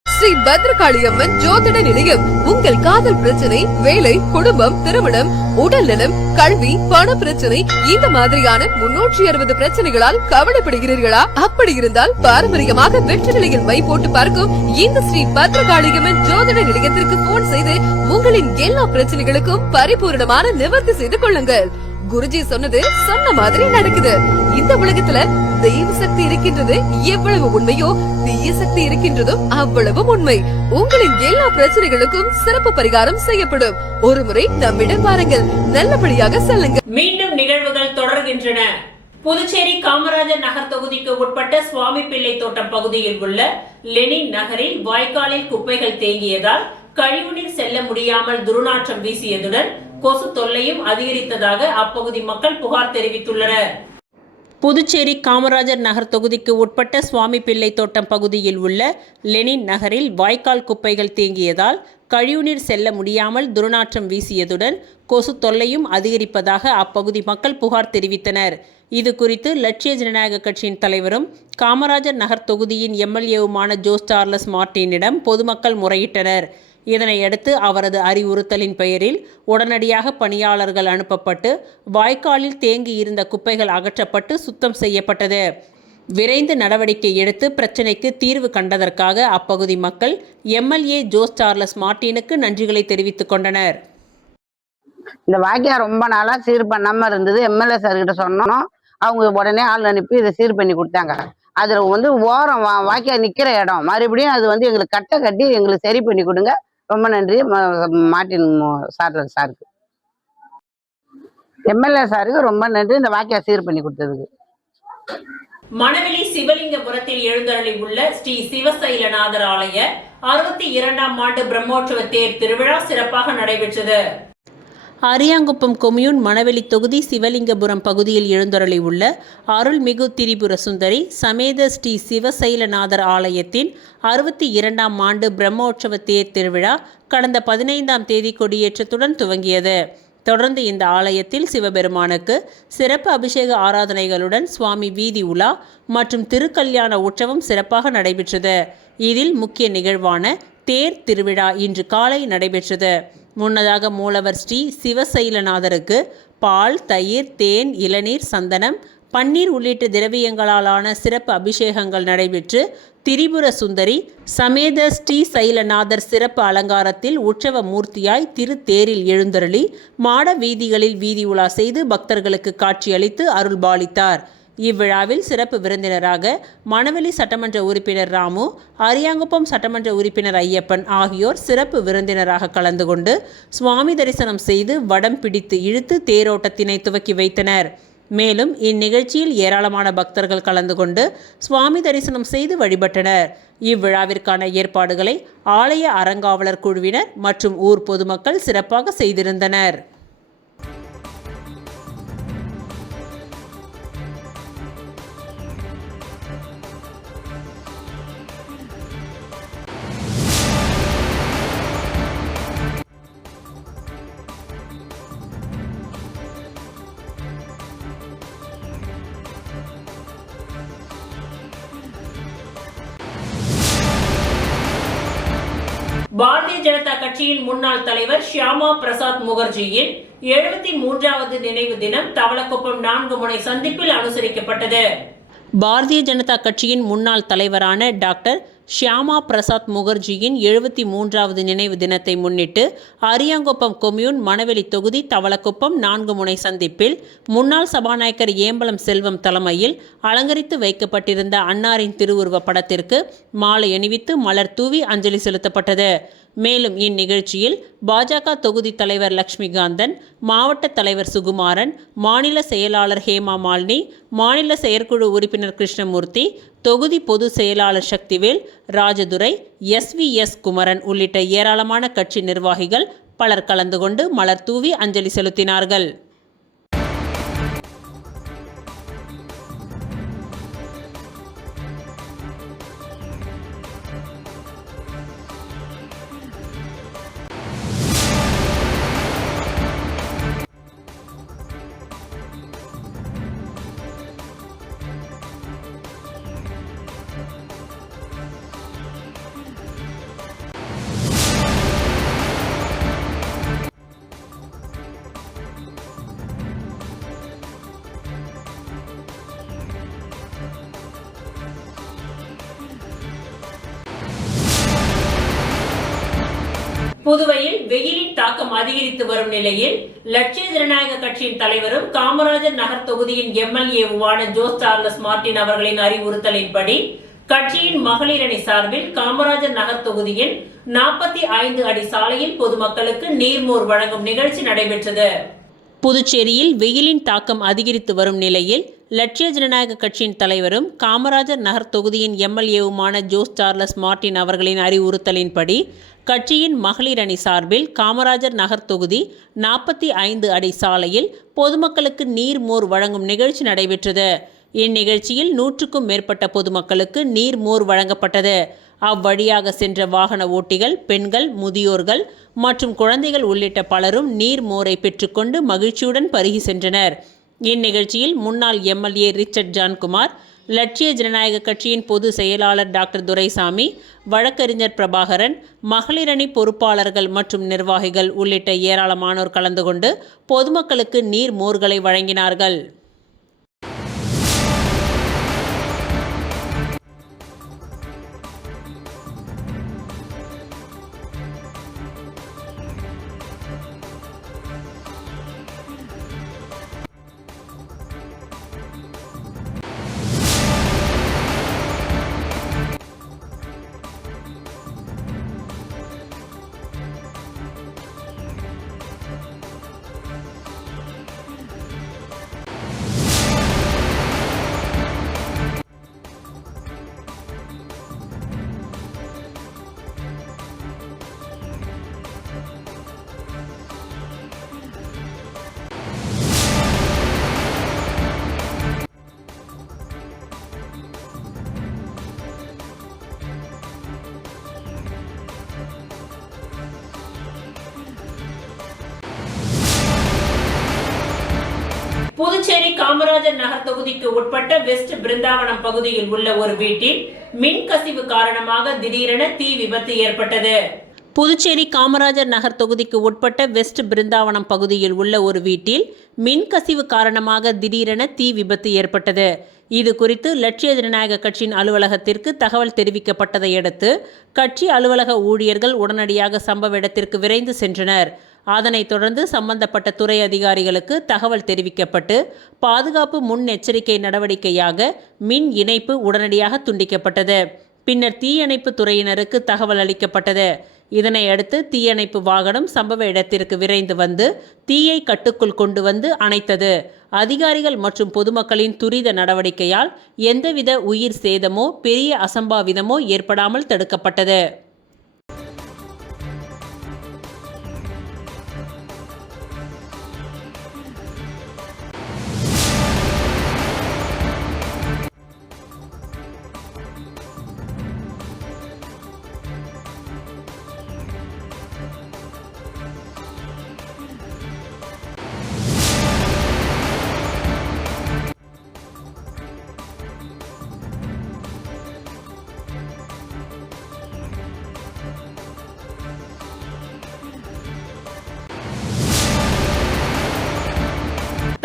ஸ்ரீ பத்ரகாளியம்மன் ஜோதிட நிலையம். உங்கள் காதல் பிரச்சனை, வேலை, குடும்பம், திருமணம், உடல் நலம், கல்வி, பண பிரச்சனை, இந்த மாதிரியான 360 பிரச்சனைகளால் கவலைப்படுகிறீர்களா? அப்படி இருந்தால் பாரம்பரியமாக வெற்றி நிலையில் மை போட்டு பார்க்கும் இந்த ஸ்ரீ பத்ரகாளியம்மன் ஜோதிட நிலையத்திற்கு போன் செய்து உங்களின் எல்லா பிரச்சனைகளுக்கும் பரிபூர்ணமான நிவர்த்தி செய்து கொள்ளுங்கள். குருஜி சொன்னது சொன்ன மாதிரி நடக்குது. இந்த உலகத்துல தெய்வ சக்தி இருக்கின்றது எவ்வளவு உண்மையோ தீய சக்தி இருக்கின்றதும் அவ்வளவு உண்மை. உங்களின் எல்லா பிரச்சனைகளுக்கும் சிறப்பு பரிகாரம் செய்யப்படும். ஒருமுறை நம்மிடம் வாருங்கள், நல்லபடியாக செல்லுங்க. மீண்டும் நிகழ்வுகள் தொடர்கின்றன. புதுச்சேரி காமராஜர் நகர் தொகுதிக்கு உட்பட்ட சுவாமி பிள்ளை தோட்டம் பகுதியில் உள்ள லெனின் நகரில் வாய்க்காலில் குப்பைகள் தேங்கியதால் கழிவுநீர் செல்ல முடியாமல் துர்நாற்றம் வீசியதுடன் கொசு தொல்லையும் அதிகரித்ததாக அப்பகுதி மக்கள் புகார் தெரிவித்துள்ளனர். புதுச்சேரி காமராஜர் நகர் தொகுதிக்கு உட்பட்ட சுவாமி பிள்ளை தோட்டம் பகுதியில் உள்ள லெனின் நகரில் வாய்க்கால் குப்பைகள் தேங்கியதால் கழிவுநீர் செல்ல முடியாமல் துர்நாற்றம் வீசியதுடன் கொசு தொல்லையும் அதிகரிப்பதாக அப்பகுதி மக்கள் புகார் தெரிவித்தனர். இது குறித்து லட்சிய ஜனநாயக கட்சியின் தலைவரும் காமராஜர் நகர் தொகுதியின் எம்எல்ஏவுமான ஜோஸ் சார்லஸ் மார்ட்டினிடம் பொதுமக்கள் முறையிட்டனர். இதனையடுத்து அவரது அறிவுறுத்தலின் பெயரில் உடனடியாக பணியாளர்கள் அனுப்பப்பட்டு வாய்க்காலில் தேங்கி இருந்த குப்பைகள் அகற்றப்பட்டு சுத்தம் செய்யப்பட்டது. விரைந்து நடவடிக்கை எடுத்து பிரச்சினைக்கு தீர்வு கண்டதற்காக அப்பகுதி மக்கள் எம்எல்ஏ ஜோஸ் சார்லஸ் மார்ட்டினுக்கு நன்றிகளை தெரிவித்துக் கொண்டனர். இந்த வாய்க்கால் ரொம்ப நாளா சீர் பண்ணாம இருந்தது. எம்எல்ஏ சார் கிட்ட சொன்னோம், அவங்க உடனே ஆள் அனுப்பி இதை சீர் பண்ணி கொடுத்தாங்க. அதுல ஓரம் வாய்க்கால் நிக்கிற இடம் மறுபடியும் அது எங்களுக்கு கட்டை கட்டி எங்களுக்கு சரி பண்ணி கொடுங்க. ரொம்ப நன்றி மார்ட்டின் சாருக்கு, எம்எல்ஏ சாருக்கு ரொம்ப நன்றி இந்த வாய்க்கால் சீர் பண்ணி கொடுத்ததுக்கு. மணவெளி சிவலிங்கபுரத்தில் எழுந்தருளி உள்ள ஸ்ரீ சிவசைலநாதர் ஆலய 62ஆம் ஆண்டு பிரம்மோற்சவ தேர் திருவிழா சிறப்பாக நடைபெற்றது. அரியாங்குப்பம் கொம்யூன் மணவெளி தொகுதி சிவலிங்கபுரம் பகுதியில் எழுந்தருளி உள்ள அருள்மிகு திரிபுர சுந்தரி சமேத ஸ்ரீ சிவசைலநாதர் ஆலயத்தின் 62ஆம் ஆண்டு பிரம்மோற்சவ தேர் திருவிழா கடந்த 15ஆம் தேதி கொடியேற்றத்துடன் துவங்கியது. தொடர்ந்து இந்த ஆலயத்தில் சிவபெருமானுக்கு சிறப்பு அபிஷேக ஆராதனைகளுடன் சுவாமி வீதி உலா மற்றும் திருக்கல்யாண உற்சவம் சிறப்பாக நடைபெற்றது. இதில் முக்கிய நிகழ்வான தேர் திருவிழா இன்று காலை நடைபெற்றது. முன்னதாக மூலவர் ஸ்ரீ சிவசைலநாதருக்கு பால், தயிர், தேன், இளநீர், சந்தனம், பன்னீர் உள்ளிட்ட திரவியங்களாலான சிறப்பு அபிஷேகங்கள் நடைபெற்று திரிபுர சுந்தரி சமேத ஸ்ரீ சைலநாதர் சிறப்பு அலங்காரத்தில் உற்சவ மூர்த்தியாய் திருத்தேரில் எழுந்தருளி மாட வீதிகளில் வீதி உலா செய்து பக்தர்களுக்கு காட்சியளித்து அருள்பாலித்தார். இவ்விழாவில் சிறப்பு விருந்தினராக மணவெளி சட்டமன்ற உறுப்பினர் ராமு, அரியாங்குப்பம் சட்டமன்ற உறுப்பினர் ஐயப்பன் ஆகியோர் சிறப்பு விருந்தினராக கலந்து கொண்டு சுவாமி தரிசனம் செய்து வடம் பிடித்து இழுத்து தேரோட்டத்தினை துவக்கி வைத்தனர். மேலும் இந்நிகழ்ச்சியில் ஏராளமான பக்தர்கள் கலந்து கொண்டு சுவாமி தரிசனம் செய்து வழிபட்டனர். இவ்விழாவிற்கான ஏற்பாடுகளை ஆலய அறங்காவலர் குழுவினர் மற்றும் ஊர் பொதுமக்கள் சிறப்பாக செய்திருந்தனர். பாரதிய ஜனதா கட்சியின் முன்னாள் தலைவர் ஷியாமா பிரசாத் முகர்ஜியின் 73வது நினைவு தினம் தவளக்குப்பம் 4 முனை சந்திப்பில் அனுசரிக்கப்பட்டது. பாரதிய ஜனதா கட்சியின் முன்னாள் தலைவரான டாக்டர் ஷியாமா பிரசாத் முகர்ஜியின் 73வது நினைவு தினத்தை முன்னிட்டு அரியாங்குப்பம் கொம்யூன் மணவெளி தொகுதி தவளக்குப்பம் 4 முனை சந்திப்பில் முன்னாள் சபாநாயகர் ஏம்பலம் செல்வம் தலைமையில் அலங்கரித்து வைக்கப்பட்டிருந்த அன்னாரின் திருவுருவ படத்திற்கு மாலை அணிவித்து மலர் தூவி அஞ்சலி செலுத்தப்பட்டது. மேலும் இந்நிகழ்ச்சியில் பாஜக தொகுதி தலைவர் லட்சுமிகாந்தன், மாவட்ட தலைவர் சுகுமாரன், மாநில செயலாளர் ஹேமா மாலினி, மாநில செயற்குழு உறுப்பினர் கிருஷ்ணமூர்த்தி, தொகுதி பொது செயலாளர் சக்திவேல், ராஜதுரை, SVS குமரன் உள்ளிட்ட ஏராளமான கட்சி நிர்வாகிகள் பலர் கலந்து கொண்டு மலர் தூவி அஞ்சலி செலுத்தினார்கள். புதுவையில் வெயிலின் தாக்கம் அதிகரித்து வரும் நிலையில் லட்சிய ஜனநாயக கட்சியின் தலைவரும் காமராஜர் நகர் தொகுதியின் MLA-வுமான ஜோஸ் சார்லஸ் மார்டின் அவர்களின் அறிவுறுத்தலின்படி கட்சியின் மகளிர் அணி சார்பில் காமராஜர் நகர் தொகுதியின் 45 அடி சாலையில் பொதுமக்களுக்கு நீர்மோர் வழங்கும் நிகழ்ச்சி நடைபெற்றது. புதுச்சேரியில் வெயிலின் தாக்கம் அதிகரித்து வரும் நிலையில் லட்சிய ஜனநாயக கட்சியின் தலைவரும் காமராஜர் நகர் தொகுதியின் MLA-வுமான ஜோஸ் சார்லஸ் மார்டின் அவர்களின் அறிவுறுத்தலின்படி கட்சியின் மகளிர் அணி சார்பில் காமராஜர் நகர் தொகுதி 45 அடி சாலையில் பொதுமக்களுக்கு நீர்மோர் வழங்கும் நிகழ்ச்சி நடைபெற்றது. இந்நிகழ்ச்சியில் 100க்கும் மேற்பட்ட பொதுமக்களுக்கு நீர்மோர் வழங்கப்பட்டது. அவ்வழியாக சென்ற வாகன ஓட்டிகள், பெண்கள், முதியோர்கள் மற்றும் குழந்தைகள் உள்ளிட்ட பலரும் நீர்மோரை பெற்றுக்கொண்டு மகிழ்ச்சியுடன் பருகி சென்றனர். இந்நிகழ்ச்சியில் முன்னாள் MLA ரிச்சர்ட் ஜான்குமார், லட்சிய ஜனநாயக கட்சியின் பொது செயலாளர் டாக்டர் துரைசாமி, வழக்கறிஞர் பிரபாகரன், மகளிர் அணி பொறுப்பாளர்கள் மற்றும் நிர்வாகிகள் உள்ளிட்ட ஏராளமானோர் கலந்து கொண்டு பொதுமக்களுக்கு நீர்மோர்களை வழங்கினார்கள். புதுச்சேரி காமராஜர் நகர் தொகுதிக்கு உட்பட்ட வெஸ்ட் பிருந்தாவனம் பகுதியில் உள்ள ஒரு வீட்டில் மின்கசிவு காரணமாக திடீரென தீ விபத்து ஏற்பட்டது. புதுச்சேரி காமராஜர் நகர் தொகுதிக்கு உட்பட்ட வெஸ்ட் பிருந்தாவனம் பகுதியில் உள்ள ஒரு வீட்டில் மின்கசிவு காரணமாக திடீரென தீ விபத்து ஏற்பட்டது. இது குறித்து லட்சிய ஜனநாயக கட்சியின் அலுவலகத்திற்கு தகவல் தெரிவிக்கப்பட்டதை அடுத்து கட்சி அலுவலக ஊழியர்கள் உடனடியாக சம்பவ இடத்திற்கு விரைந்து சென்றனர். அதனைத் தொடர்ந்து சம்பந்தப்பட்ட துறை அதிகாரிகளுக்கு தகவல் தெரிவிக்கப்பட்டு பாதுகாப்பு முன்னெச்சரிக்கை நடவடிக்கையாக மின் இணைப்பு உடனடியாக துண்டிக்கப்பட்டது. பின்னர் தீயணைப்பு துறையினருக்கு தகவல் அளிக்கப்பட்டது. இதனை அடுத்து தீயணைப்பு வாகனம் சம்பவ இடத்திற்கு விரைந்து வந்து தீயை கட்டுக்குள் கொண்டு வந்து அணைத்தது. அதிகாரிகள் மற்றும் பொதுமக்களின் துரித நடவடிக்கையால் எந்தவித உயிர் சேதமோ பெரிய அசம்பாவிதமோ ஏற்படாமல் தடுக்கப்பட்டது.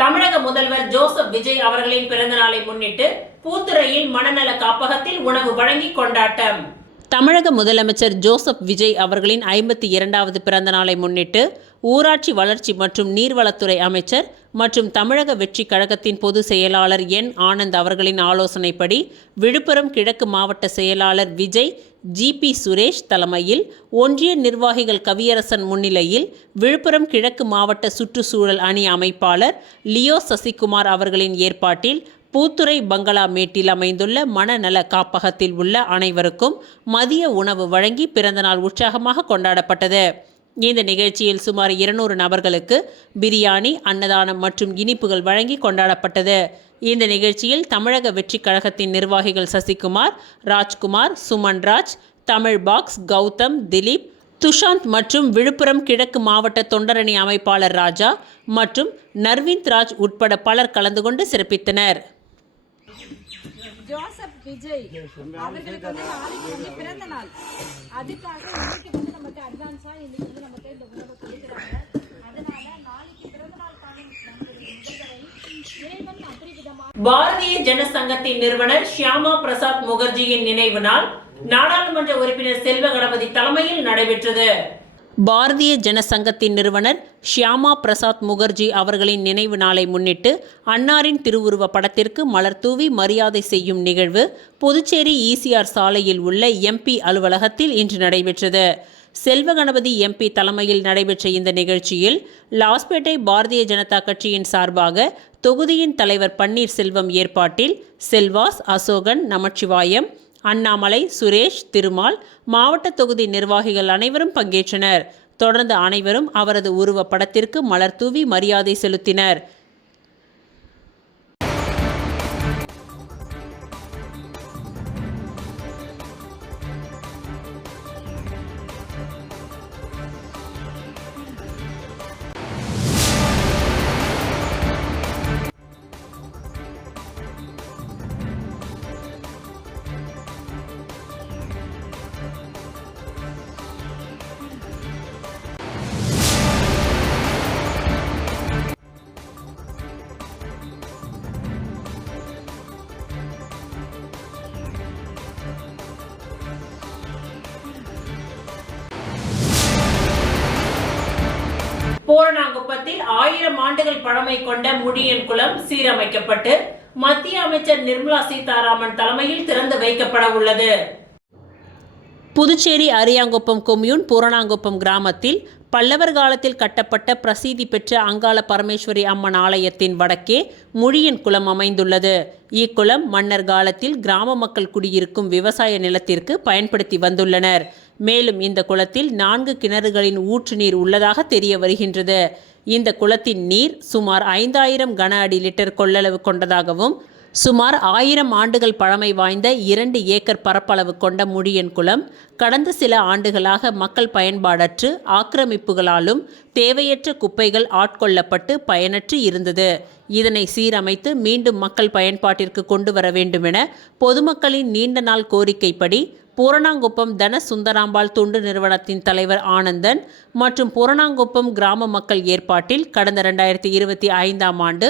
தமிழக முதல்வர் ஜோசப் விஜய் அவர்களின் பிறந்த நாளை முன்னிட்டு பூத்துறையில் மனநல காப்பகத்தில் உணவு வழங்கி கொண்டாட்டம். தமிழக முதலமைச்சர் ஜோசப் விஜய் அவர்களின் 52வது பிறந்த நாளை முன்னிட்டு ஊராட்சி வளர்ச்சி மற்றும் நீர்வளத்துறை அமைச்சர் மற்றும் தமிழக வெற்றி கழகத்தின் பொதுச் செயலாளர் N. ஆனந்த் அவர்களின் ஆலோசனைப்படி விழுப்புரம் கிழக்கு மாவட்ட செயலாளர் விஜய் GP சுரேஷ் தலைமையில் ஒன்றிய நிர்வாகிகள் கவியரசன் முன்னிலையில் விழுப்புரம் கிழக்கு மாவட்ட சுற்றுச்சூழல் அணி அமைப்பாளர் லியோ சசிகுமார் அவர்களின் ஏற்பாட்டில் பூத்துறை பங்களா மேட்டில் அமைந்துள்ள மனநல காப்பகத்தில் உள்ள அனைவருக்கும் மதிய உணவு வழங்கி பிறந்தநாள் உற்சாகமாக கொண்டாடப்பட்டது. இந்த நிகழ்ச்சியில் சுமார் 200 நபர்களுக்கு பிரியாணி, அன்னதானம் மற்றும் இனிப்புகள் வழங்கி கொண்டாடப்பட்டது. இந்த நிகழ்ச்சியில் தமிழக வெற்றி கழகத்தின் நிர்வாகிகள் சசிகுமார், ராஜ்குமார், சுமன்ராஜ், தமிழ் பாக்ஸ், கௌதம், திலீப், துஷாந்த் மற்றும் விழுப்புரம் கிழக்கு மாவட்ட தொண்டரணி அமைப்பாளர் ராஜா மற்றும் நர்விந்த் ராஜ் உட்பட பலர் கலந்து கொண்டு சிறப்பித்தனர். ஜோசப் விஜய் அவர்களுக்கு நாளைக்கு பிறந்த நாள். அதுக்காக இன்னைக்கு நமக்கு அட்வான்ஸா இன்னைக்கு நமக்கு இந்த உணவை கொடுக்குறாங்க. அதனால நாளைக்கு பிறந்த நாள் பாரதிய ஜனசங்கத்தின் நிறுவனர் ஷியாமா பிரசாத் முகர்ஜியின் நினைவு நாள் நாடாளுமன்ற உறுப்பினர் செல்வ கணபதி தலைமையில் நடைபெற்றது. பாரதிய ஜனசங்கத்தின் நிறுவனர் ஷியாமா பிரசாத் முகர்ஜி அவர்களின் நினைவு நாளை முன்னிட்டு அன்னாரின் திருவுருவ படத்திற்கு மலர் தூவி மரியாதை செய்யும் நிகழ்வு புதுச்சேரி ECR சாலையில் உள்ள MP அலுவலகத்தில் இன்று நடைபெற்றது. செல்வகணபதி MP தலைமையில் நடைபெற்ற இந்த நிகழ்ச்சியில் லாஸ்பேட்டை பாரதிய ஜனதா கட்சியின் சார்பாக தொகுதியின் தலைவர் பன்னீர்செல்வம் ஏற்பாட்டில் செல்வாஸ், அசோகன், நமச்சிவாயம், அண்ணாமலை, சுரேஷ், திருமால், மாவட்ட தொகுதி நிர்வாகிகள் அனைவரும் பங்கேற்றனர். தொடர்ந்து அனைவரும் அவரது உருவ படத்திற்கு மலர் தூவி மரியாதை செலுத்தினர். பூரணாங்குப்பத்தில் 1000 ஆண்டுகள் பழமை கொண்ட முழியன் குளம் சீரமைக்கப்பட்டு மத்திய அமைச்சர் நிர்மலா சீதாராமன் தலைமையில் திறந்து வைக்கப்பட உள்ளது. புதுச்சேரி அரியாங்குப்பம் கொம்யூன் பூரணாங்குப்பம் கிராமத்தில் பல்லவர் காலத்தில் கட்டப்பட்ட பிரசித்தி பெற்ற அங்காள பரமேஸ்வரி அம்மன் ஆலயத்தின் வடக்கே முழியன் குளம் அமைந்துள்ளது. இக்குளம் மன்னர் காலத்தில் கிராம மக்கள் குடியிருக்கும் விவசாய நிலத்திற்கு பயன்படுத்தி வந்துள்ளனர். மேலும் இந்த குளத்தில் 4 கிணறுகளின் ஊற்று நீர் உள்ளதாக தெரிய வருகின்றது. இந்த குளத்தின் நீர் சுமார் 5000 கன அடி லிட்டர் கொள்ளளவு கொண்டதாகவும் சுமார் 1000 ஆண்டுகள் பழமை வாய்ந்த 2 ஏக்கர் பரப்பளவு கொண்ட முழியன் குளம் கடந்த சில ஆண்டுகளாக மக்கள் பயன்பாடற்று ஆக்கிரமிப்புகளாலும் தேவையற்ற குப்பைகள் ஆட்கொள்ளப்பட்டு பயனற்று இருந்தது. இதனை சீரமைத்து மீண்டும் மக்கள் பயன்பாட்டிற்கு கொண்டு வர வேண்டுமென பொதுமக்களின் நீண்ட நாள் கோரிக்கைப்படி பூரணாங்குப்பம் தன சுந்தராம்பாள் தொண்டு நிறுவனத்தின் தலைவர் ஆனந்தன் மற்றும் பூரணாங்குப்பம் கிராம மக்கள் ஏற்பாட்டில் கடந்த 2025ஆம் ஆண்டு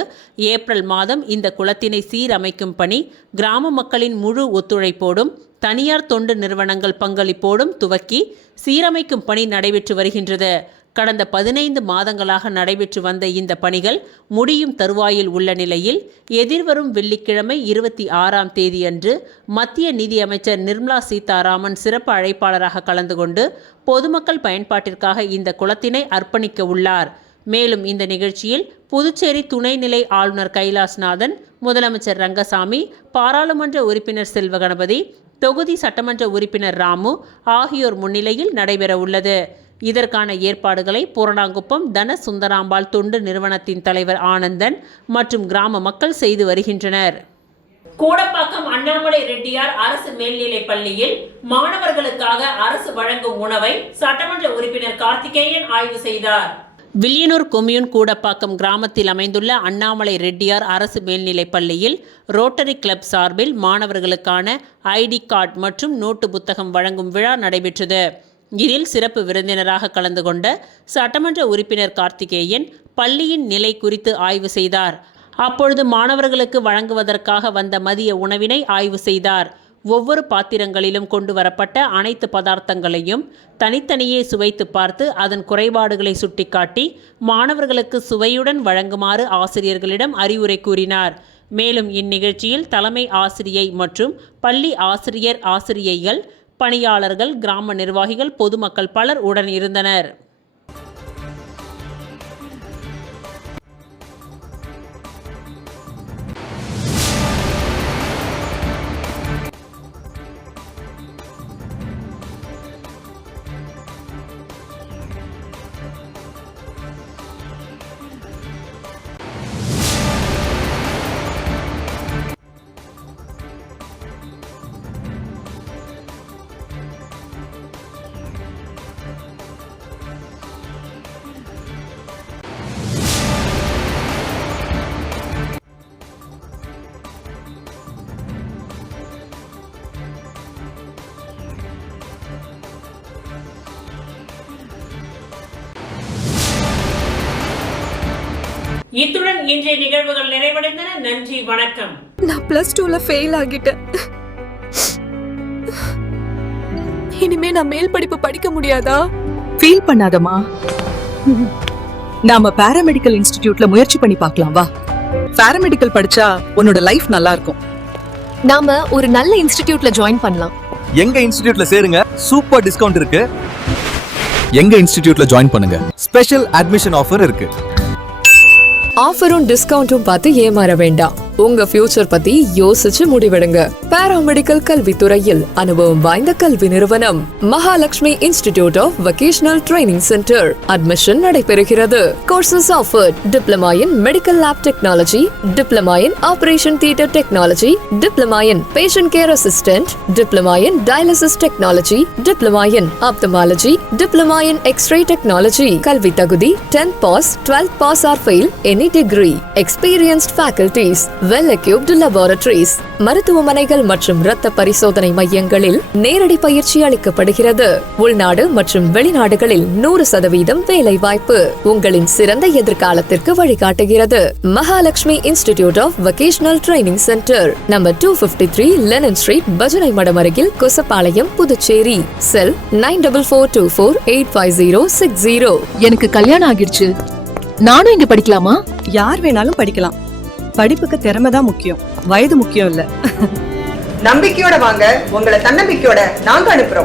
ஏப்ரல் மாதம் இந்த குளத்தினை சீரமைக்கும் பணி கிராம மக்களின் முழு ஒத்துழைப்போடும் தனியார் தொண்டு நிறுவனங்கள் பங்களிப்போடும் துவக்கி சீரமைக்கும் பணி நடைபெற்று வருகின்றது. கடந்த 15 மாதங்களாக நடைபெற்று வந்த இந்த பணிகள் முடியும் தருவாயில் உள்ள நிலையில் எதிர்வரும் வெள்ளிக்கிழமை 26ஆம் தேதியன்று மத்திய நிதி அமைச்சர் நிர்மலா சீதாராமன் சிறப்பு அழைப்பாளராக கலந்து கொண்டு பொதுமக்கள் பயன்பாட்டிற்காக இந்த குளத்தினை அர்ப்பணிக்க உள்ளார். மேலும் இந்த நிகழ்ச்சியில் புதுச்சேரி துணைநிலை ஆளுநர் கைலாஷ்நாதன், முதலமைச்சர் ரங்கசாமி, பாராளுமன்ற உறுப்பினர் செல்வகணபதி, தொகுதி சட்டமன்ற உறுப்பினர் ராமு ஆகியோர் முன்னிலையில் நடைபெற உள்ளது. இதற்கான ஏற்பாடுகளை பூரணாங்குப்பம் தன சுந்தராம்பாள் தொண்டு நிறுவனத்தின் தலைவர் ஆனந்தன் மற்றும் கிராம மக்கள் செய்து வருகின்றனர். கூடப்பாக்கம் அண்ணாமலை ரெட்டியார் அரசு மேல்நிலைப் பள்ளியில் மாணவர்களுக்காக அரசு வழங்கும் உணவை சட்டமன்ற உறுப்பினர் கார்த்திகேயன் ஆய்வு செய்தார். வில்லியனூர் கொம்யூன் கூடப்பாக்கம் கிராமத்தில் அமைந்துள்ள அண்ணாமலை ரெட்டியார் அரசு மேல்நிலைப் பள்ளியில் ரோட்டரி கிளப் சார்பில் மாணவர்களுக்கான ID கார்டு மற்றும் நோட்டு புத்தகம் வழங்கும் விழா நடைபெற்றது. இதில் சிறப்பு விருந்தினராக கலந்து கொண்ட சட்டமன்ற உறுப்பினர் கார்த்திகேயன் பள்ளியின் நிலை குறித்து ஆய்வு செய்தார். அப்பொழுது மாணவர்களுக்கு வழங்குவதற்காக வந்த மதிய உணவினை ஆய்வு செய்தார். ஒவ்வொரு பாத்திரங்களிலும் கொண்டு வரப்பட்ட அனைத்து பதார்த்தங்களையும் தனித்தனியே சுவைத்து பார்த்து அதன் குறைபாடுகளை சுட்டிக்காட்டி மாணவர்களுக்கு சுவையுடன் வழங்குமாறு ஆசிரியர்களிடம் அறிவுரை கூறினார். மேலும் இந்நிகழ்ச்சியில் தலைமை ஆசிரியை மற்றும் பள்ளி ஆசிரியைகள், பணியாளர்கள், கிராம நிர்வாகிகள், பொதுமக்கள் பலர் உடன் இருந்தனர். இத்துடன் இன்றைய நிகழ்வுகள் நிறைவடைந்தன. நன்றி, வணக்கம். நான் +2ல ஃபெயில் ஆகிட்டேன். இனிமே நான் மேல் படிப்பு படிக்க முடியாதா? ஃபீல் பண்ணாதமா. நாம பாராமெடிக்கல் இன்ஸ்டிடியூட்ல முயற்சி பண்ணி பார்க்கலாம் வா. பாராமெடிக்கல் படிச்சா உன்னோட லைஃப் நல்லா இருக்கும். நாம ஒரு நல்ல இன்ஸ்டிடியூட்ல ஜாயின் பண்ணலாம். எங்க இன்ஸ்டிடியூட்ல சேருங்க, சூப்பர் டிஸ்கவுண்ட் இருக்கு. எங்க இன்ஸ்டிடியூட்ல ஜாயின் பண்ணுங்க, ஸ்பெஷல் அட்மிஷன் ஆஃபர் இருக்கு. ஆஃபரும் டிஸ்கவுண்டும் பார்த்து ஏமாற வேண்டாம். உங்க ஃபியூச்சர் பத்தி யோசிச்சு முடிவெடுங்க. பாராமெடிக்கல் கல்வித்துறையில் அனுபவம் வாய்ந்த கல்வி நிறுவனம் Mahalakshmi institute of vocational training centre. Admission நடைபெறுகிறது. Courses offered: diploma in medical lab technology, diploma in operation theatre technology, diploma in patient care assistant, diploma in dialysis technology, diploma in ophthalmology, diploma in X-ray technology. கல்வி தகுதி 10th pass, 12th pass or fail, any degree. Experienced faculties, well equipped laboratories. மருத்துவமனைகள் மற்றும் இரத்த பரிசோதனை மையங்களில் நேரடி பயிற்சி அளிக்கப்படுகிறது. உள்நாடு மற்றும் வெளிநாடுகளில் 100% வேலை வாய்ப்பு உங்களின் சிறந்த எதிர்காலத்திற்கு வழிகாட்டுகிறது. Mahalakshmi institute of vocational training centre, number 253 Lenin street, பஜனை மடம் அருகில், கொசப்பாளையம், புதுச்சேரி. செல் 9442485060. எனக்கு கல்யாணம் ஆகிடுச்சு, நானும் இங்க படிக்கலாமா? யார் வேணாலும் படிக்கலாம். படிப்புக்கு திறமை தான் முக்கியம், வயது முக்கியம் இல்ல. நம்பிக்கையோட வாங்க, உங்களை தன்னம்பிக்கையோட நாங்க அனுப்புறோம்.